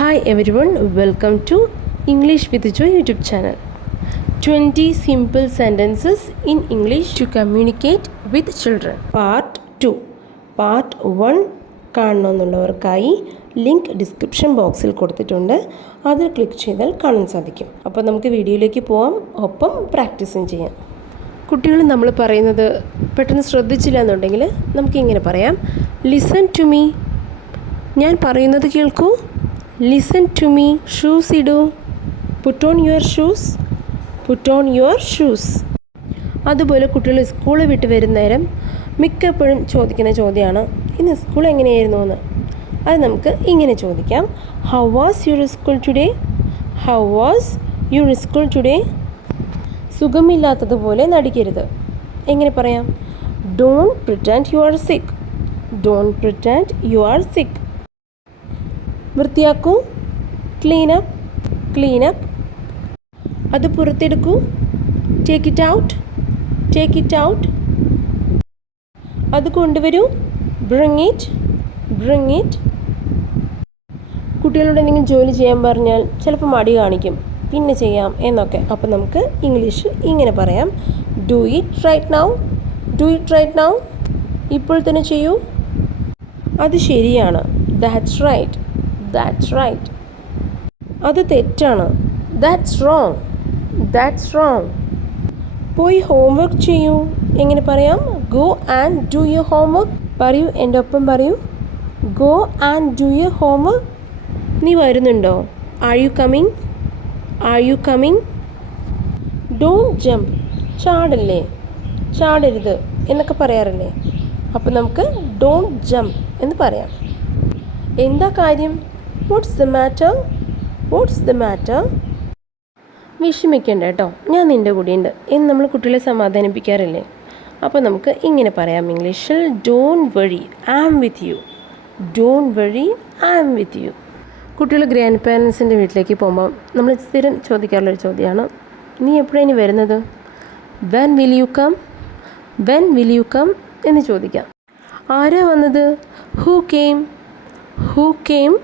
Hi everyone, welcome to English with Joy YouTube channel. 20 simple sentences in English to communicate with children. Part 2. Part 1 കാണണമെന്നുള്ളവർക്കായി link description ബോക്സിൽ കൊടുത്തിട്ടുണ്ട്. അതിൽ click ചെയ്താൽ കാണാൻ സാധിക്കും. അപ്പോൾ നമുക്ക് വീഡിയോയിലേക്ക് പോവാം, ഒപ്പം പ്രാക്ടീസും ചെയ്യാം. കുട്ടികൾ നമ്മൾ പറയുന്നത് പെട്ടെന്ന് ശ്രദ്ധിച്ചില്ല എന്നുണ്ടെങ്കിൽ നമുക്കിങ്ങനെ പറയാം. Listen to me. ഞാൻ പറയുന്നത് കേൾക്കൂ. Listen to me. ഷൂസ് ഇടൂ. Put on your shoes. Put on your shoes. അതുപോലെ കുട്ടികൾ സ്കൂൾ വിട്ട് വരുന്ന നേരം മിക്കപ്പോഴും ചോദിക്കുന്ന ചോദ്യമാണ്, ഇന്ന് സ്കൂൾ എങ്ങനെയായിരുന്നു എന്ന്. അത് നമുക്ക് ഇങ്ങനെ ചോദിക്കാം. How was your school today? How was your school today? സുഖമില്ലാത്തതുപോലെ നടിക്കരുത്. എങ്ങനെ പറയാം? Don't pretend you are sick. Don't pretend you are sick. വൃത്തിയാക്കൂ. ക്ലീനപ്പ്. ക്ലീനപ്പ്. അത് പുറത്തെടുക്കൂ. Take it out. Take it out. അത് കൊണ്ടുവരൂ. Bring it. Bring it. കുട്ടികളോട് എന്തെങ്കിലും ജോലി ചെയ്യാൻ പറഞ്ഞാൽ ചിലപ്പോൾ മടി കാണിക്കും, പിന്നെ ചെയ്യാം എന്നൊക്കെ. അപ്പോൾ നമുക്ക് ഇംഗ്ലീഷിൽ ഇങ്ങനെ പറയാം. Do it right now. Do it right now. ഇപ്പോൾ തന്നെ ചെയ്യൂ. അത് ശരിയാണ്. That's right. That's right. അത് തെറ്റാണ്. That's wrong. That's wrong. പോയി ഹോംവർക്ക് ചെയ്യൂ. എങ്ങനെ പറയാം? Go and do your homework. പറയൂ, എൻ്റെ ഒപ്പം പറയൂ. Go and do your homework. നീ വരുന്നുണ്ടോ? Are you coming? Are you coming? Don't jump. ചാടല്ലേ, ചാടരുത് എന്നൊക്കെ പറയാറില്ലേ? അപ്പോൾ നമുക്ക് ഡോണ്ട് ജംപ് എന്ന് പറയാം. എന്താ കാര്യം? What's the matter? What's the matter? വിഷമിക്കേണ്ട കേട്ടോ, ഞാൻ നിൻ്റെ കൂടെയുണ്ട് എന്ന് നമ്മൾ കുട്ടികളെ സമാധാനിപ്പിക്കാറില്ലേ? അപ്പോൾ നമുക്ക് ഇങ്ങനെ പറയാം ഇംഗ്ലീഷിൽ. Don't worry, I am with you. Don't worry, I am with you. കുട്ടികൾ ഗ്രാൻഡ് പാരൻസിൻ്റെ വീട്ടിലേക്ക് പോകുമ്പോൾ നമ്മൾ സ്ഥിരം ചോദിക്കാറുള്ളൊരു ചോദ്യമാണ്, നീ എപ്പോഴാണ് വരുന്നത്? When will you come? When will you come എന്ന് ചോദിക്കാം. ആരാ വന്നത്? Who came? Who came?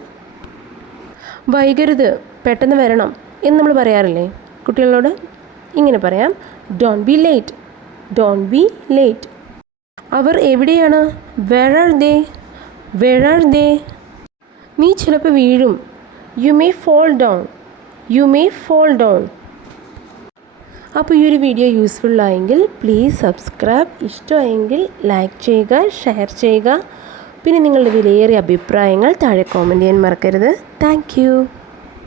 വൈകരുത്, പെട്ടെന്ന് വരണം എന്ന് നമ്മൾ പറയാറില്ലേ കുട്ടികളോട്? ഇങ്ങനെ പറയാം. Don't be late. Don't be late. അവർ എവിടെയാണ്? Where are they? Where are they? നീ ചിലപ്പോൾ വീഴും. U may fall down. You may fall down. അപ്പോൾ ഈ ഒരു വീഡിയോ യൂസ്ഫുള്ളായെങ്കിൽ പ്ലീസ് സബ്സ്ക്രൈബ്. ഇഷ്ടമായെങ്കിൽ ലൈക്ക് ചെയ്യുക, ഷെയർ ചെയ്യുക. പിന്നെ നിങ്ങളുടെ വിലയേറിയ അഭിപ്രായങ്ങൾ താഴെ കോമൻറ്റ് ചെയ്യാൻ മറക്കരുത്. Thank U.